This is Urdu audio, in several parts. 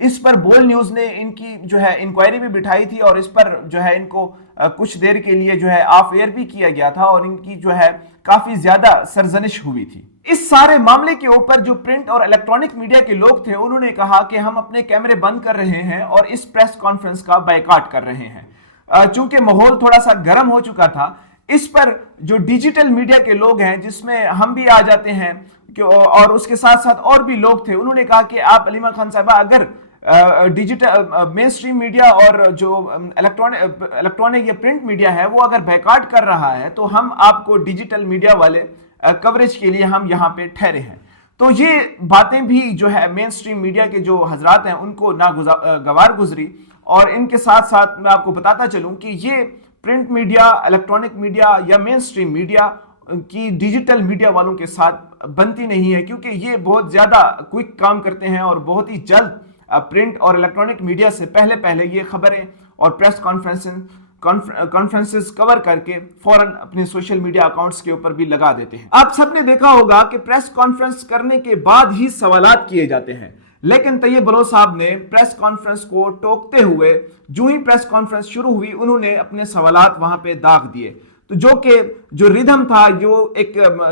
اس پر بول نیوز نے ان کی جو ہے انکوائری بھی بٹھائی تھی اور اس پر جو ہے ان کو کچھ دیر کے لیے جو ہے آف ایئر بھی کیا گیا تھا اور ان کی جو ہے کافی زیادہ سرزنش ہوئی تھی۔ اس سارے معاملے کے اوپر جو پرنٹ اور الیکٹرانک میڈیا کے لوگ تھے انہوں نے کہا کہ ہم اپنے کیمرے بند کر رہے ہیں اور اس پریس کانفرنس کا بائیکاٹ کر رہے ہیں۔ چونکہ ماحول تھوڑا سا گرم ہو چکا تھا، اس پر جو ڈیجیٹل میڈیا کے لوگ ہیں جس میں ہم بھی آ جاتے ہیں اور اس کے ساتھ ساتھ اور بھی لوگ تھے، انہوں نے کہا کہ آپ علیمہ خان صاحبہ اگر ڈیجیٹل مین سٹریم میڈیا اور جو الیکٹرانک یا پرنٹ میڈیا ہے وہ اگر بائیکاٹ کر رہا ہے تو ہم آپ کو ڈیجیٹل میڈیا والے کوریج کے لیے ہم یہاں پہ ٹھہرے ہیں۔ تو یہ باتیں بھی جو ہے مین سٹریم میڈیا کے جو حضرات ہیں ان کو ناگوار گزری، اور ان کے ساتھ ساتھ میں آپ کو بتاتا چلوں کہ یہ پرنٹ میڈیا، الیکٹرانک میڈیا یا مین سٹریم میڈیا کی ڈیجیٹل میڈیا والوں کے ساتھ بنتی نہیں ہے، کیونکہ یہ بہت زیادہ کوئک کام کرتے ہیں اور بہت ہی جلد پرنٹ اور الیکٹرانک میڈیا سے پہلے یہ خبریں اور پریس کانفرنسز کور کر کے فوراً اپنے سوشل میڈیا اکاؤنٹس کے اوپر بھی لگا دیتے ہیں۔ آپ سب نے دیکھا ہوگا کہ پریس کانفرنس کرنے کے بعد ہی سوالات کیے جاتے ہیں، لیکن طیب بلوچ صاحب نے پریس کانفرنس کو ٹوکتے ہوئے جو ہی پریس کانفرنس شروع ہوئی انہوں نے اپنے سوالات وہاں پہ داغ دیے، تو جو ردھم تھا،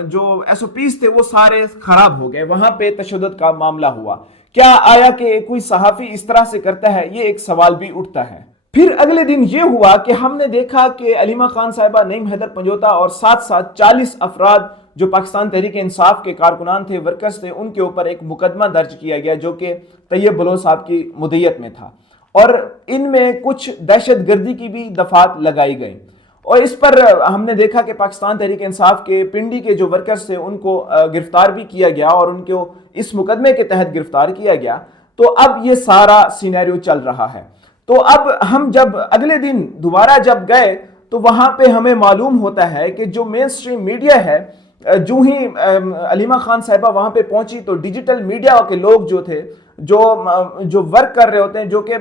جو ایس او پیز تھے وہ سارے خراب ہو گئے، وہاں پہ تشدد کا معاملہ ہوا۔ کیا آیا کہ کوئی صحافی اس طرح سے کرتا ہے؟ یہ ایک سوال بھی اٹھتا ہے۔ پھر اگلے دن یہ ہوا کہ ہم نے دیکھا کہ علیمہ خان صاحبہ، نعیم حیدر پنجوتا اور ساتھ 40 افراد جو پاکستان تحریک انصاف کے کارکنان تھے، ورکرز تھے، ان کے اوپر ایک مقدمہ درج کیا گیا جو کہ طیب بلوچ صاحب کی مدیت میں تھا، اور ان میں کچھ دہشت گردی کی بھی دفعات لگائی گئی، اور اس پر ہم نے دیکھا کہ پاکستان تحریک انصاف کے پنڈی کے جو ورکرز تھے ان کو گرفتار بھی کیا گیا اور ان کو اس مقدمے کے تحت گرفتار کیا گیا۔ تو اب یہ سارا سینیریو چل رہا ہے۔ تو اب ہم جب اگلے دن دوبارہ جب گئے تو وہاں پہ ہمیں معلوم ہوتا ہے کہ جو مین سٹریم میڈیا ہے، جو ہی علیمہ خان صاحبہ وہاں پہ پہنچی تو ڈیجیٹل میڈیا کے لوگ جو تھے، جو ورک کر رہے ہوتے ہیں، جو کہ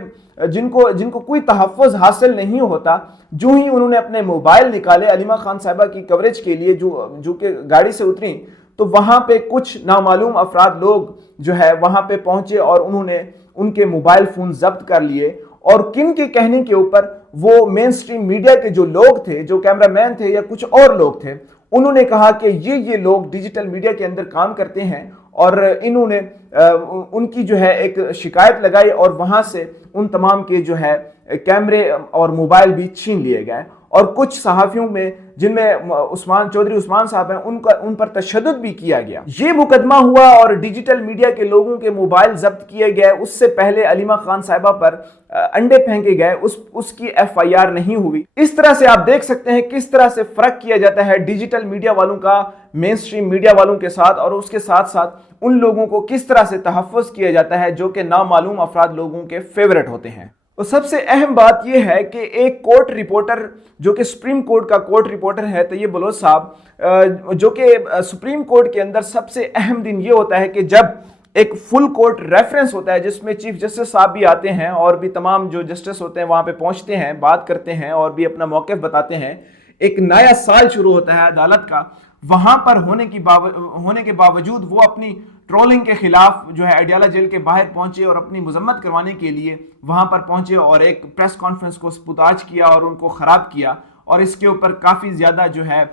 جن کو کوئی تحفظ حاصل نہیں ہوتا، جو ہی انہوں نے اپنے موبائل نکالے علیمہ خان صاحبہ کی کوریج کے لیے، جو کہ گاڑی سے اتری، تو وہاں پہ کچھ نامعلوم افراد لوگ جو ہے وہاں پہ پہنچے اور انہوں نے ان کے موبائل فون ضبط کر لیے، اور کن کے کہنے کے اوپر وہ مین سٹریم میڈیا کے جو لوگ تھے، جو کیمرہ مین تھے یا کچھ اور لوگ تھے، انہوں نے کہا کہ یہ لوگ ڈیجیٹل میڈیا کے اندر کام کرتے ہیں، اور انہوں نے ان کی جو ہے ایک شکایت لگائی اور وہاں سے ان تمام کے جو ہے کیمرے اور موبائل بھی چھین لیے گئے، اور کچھ صحافیوں میں جن میں چودھری عثمان صاحب ہیں ان پر تشدد بھی کیا گیا۔ یہ مقدمہ ہوا اور ڈیجیٹل میڈیا کے لوگوں کے موبائل ضبط کیے گئے۔ اس سے پہلے علیمہ خان صاحبہ پر انڈے پھینکے گئے، اس کی ایف آئی آر نہیں ہوئی۔ اس طرح سے آپ دیکھ سکتے ہیں کس طرح سے فرق کیا جاتا ہے ڈیجیٹل میڈیا والوں کا مین سٹریم میڈیا والوں کے ساتھ، اور اس کے ساتھ ساتھ ان لوگوں کو کس طرح سے تحفظ کیا جاتا ہے جو کہ نامعلوم افراد لوگوں کے فیورٹ ہوتے ہیں۔ اور سب سے اہم بات یہ ہے کہ ایک کورٹ رپورٹر جو کہ سپریم کورٹ کا کورٹ رپورٹر ہے طیب بلوچ صاحب، جو کہ سپریم کورٹ کے اندر سب سے اہم دن یہ ہوتا ہے کہ جب ایک فل کورٹ ریفرنس ہوتا ہے جس میں چیف جسٹس صاحب بھی آتے ہیں اور بھی تمام جو جسٹس ہوتے ہیں وہاں پہ پہنچتے ہیں، بات کرتے ہیں اور بھی اپنا موقف بتاتے ہیں۔ ایک نیا سال شروع ہوتا ہے عدالت کا، وہاں پر ہونے کے باوجود وہ اپنی ٹرولنگ کے خلاف جو ہے اڈیالہ جیل کے باہر پہنچے اور اپنی مذمت کروانے کے لیے وہاں پر پہنچے اور ایک پریس کانفرنس کو سپوتاج کیا اور ان کو خراب کیا، اور اس کے اوپر کافی زیادہ جو ہے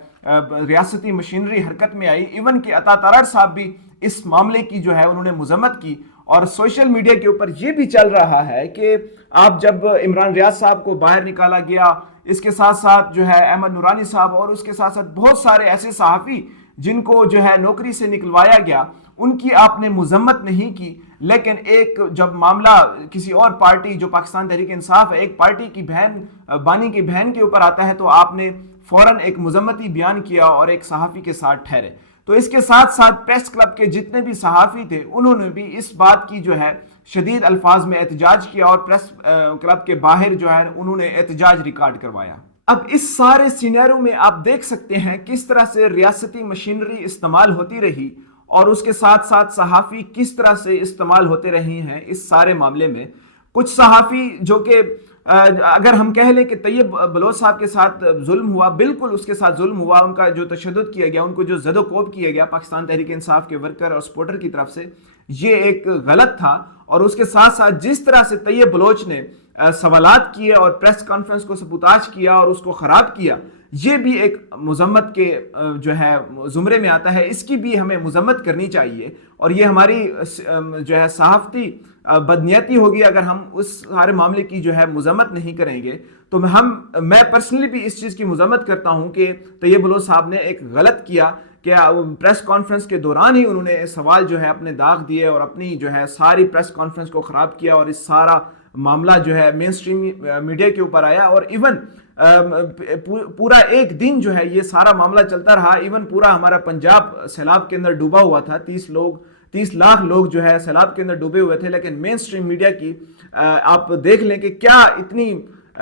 ریاستی مشینری حرکت میں آئی۔ ایون کہ عطا تارڑ صاحب بھی اس معاملے کی جو ہے انہوں نے مذمت کی، اور سوشل میڈیا کے اوپر یہ بھی چل رہا ہے کہ آپ جب عمران ریاض صاحب کو باہر نکالا گیا، اس کے ساتھ ساتھ جو ہے احمد نورانی صاحب اور اس کے ساتھ ساتھ بہت سارے ایسے صحافی جن کو جو ہے نوکری سے نکلوایا گیا، ان کی آپ نے مذمت نہیں کی، لیکن ایک جب معاملہ کسی اور پارٹی جو پاکستان تحریک انصاف ہے، ایک پارٹی کی بہن، بانی کی بہن کے اوپر آتا ہے تو آپ نے فوراً ایک مذمتی بیان کیا اور ایک صحافی کے ساتھ ٹھہرے۔ تو اس کے ساتھ ساتھ پریس کلب کے جتنے بھی صحافی تھے انہوں نے بھی اس بات کی جو ہے شدید الفاظ میں احتجاج کیا، اور پریس کلب کے باہر جو ہے انہوں نے احتجاج ریکارڈ کروایا۔ اب اس سارے سینیرو میں آپ دیکھ سکتے ہیں کس طرح سے ریاستی مشینری استعمال ہوتی رہی، اور اس کے ساتھ ساتھ صحافی کس طرح سے استعمال ہوتے رہے ہیں اس سارے معاملے میں۔ کچھ صحافی جو کہ اگر ہم کہہ لیں کہ طیب بلوچ صاحب کے ساتھ ظلم ہوا، بالکل اس کے ساتھ ظلم ہوا، ان کا جو تشدد کیا گیا، ان کو جو زد و کوب کیا گیا پاکستان تحریک انصاف کے ورکر اور سپورٹر کی طرف سے، یہ ایک غلط تھا، اور اس کے ساتھ ساتھ جس طرح سے طیب بلوچ نے سوالات کیے اور پریس کانفرنس کو سبوتاج کیا اور اس کو خراب کیا، یہ بھی ایک مذمت کے جو ہے زمرے میں آتا ہے. اس کی بھی ہمیں مذمت کرنی چاہیے، اور یہ ہماری جو ہے صحافتی بدنیتی ہوگی اگر ہم اس سارے معاملے کی جو ہے مذمت نہیں کریں گے. تو میں پرسنلی بھی اس چیز کی مذمت کرتا ہوں کہ طیب بلوچ صاحب نے ایک غلط کیا کہ پریس کانفرنس کے دوران ہی انہوں نے سوال جو ہے اپنے داغ دیے اور اپنی جو ہے ساری پریس کانفرنس کو خراب کیا، اور اس سارا معاملہ جو ہے مین سٹریم میڈیا کے اوپر آیا. اور ایون پورا ایک دن جو ہے یہ سارا معاملہ چلتا رہا. ایون پورا ہمارا پنجاب سیلاب کے اندر ڈوبا ہوا تھا، 30 لاکھ لوگ جو ہے سیلاب کے اندر ڈوبے ہوئے تھے. لیکن مین سٹریم میڈیا کی آپ دیکھ لیں کہ کیا اتنی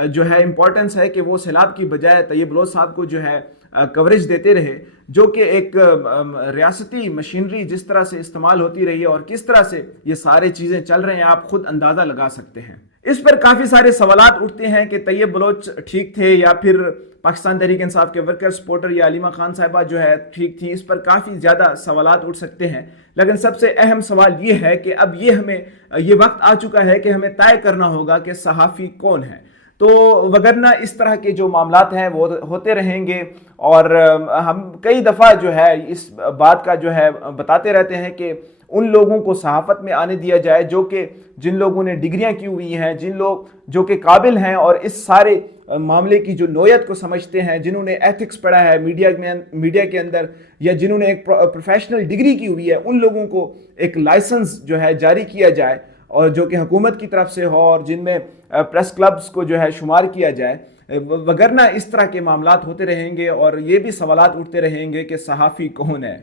جو ہے امپورٹنس ہے کہ وہ سیلاب کی بجائے طیب بلوچ صاحب کو جو ہے کوریج دیتے رہے، جو کہ ایک ریاستی مشینری جس طرح سے استعمال ہوتی رہی ہے اور کس طرح سے یہ سارے چیزیں چل رہے ہیں آپ خود اندازہ لگا سکتے ہیں. اس پر کافی سارے سوالات اٹھتے ہیں کہ طیب بلوچ ٹھیک تھے یا پھر پاکستان تحریک انصاف کے ورکر سپورٹر یا علیمہ خان صاحبہ جو ہے ٹھیک تھی. اس پر کافی زیادہ سوالات اٹھ سکتے ہیں، لیکن سب سے اہم سوال یہ ہے کہ اب یہ وقت آ چکا ہے کہ ہمیں طے کرنا ہوگا کہ صحافی کون ہے. تو وگرنہ اس طرح کے جو معاملات ہیں وہ ہوتے رہیں گے، اور ہم کئی دفعہ جو ہے اس بات کا جو ہے بتاتے رہتے ہیں کہ ان لوگوں کو صحافت میں آنے دیا جائے جن لوگوں نے ڈگریاں کی ہوئی ہیں، جو کہ قابل ہیں اور اس سارے معاملے کی جو نوعیت کو سمجھتے ہیں، جنہوں نے ایتھکس پڑھا ہے میڈیا کے اندر، یا جنہوں نے ایک پروفیشنل ڈگری کی ہوئی ہے، ان لوگوں کو ایک لائسنس جو ہے جاری کیا جائے، اور جو کہ حکومت کی طرف سے ہو، اور جن میں پریس کلبز کو جو ہے شمار کیا جائے. وگرنہ اس طرح کے معاملات ہوتے رہیں گے اور یہ بھی سوالات اٹھتے رہیں گے کہ صحافی کون ہے.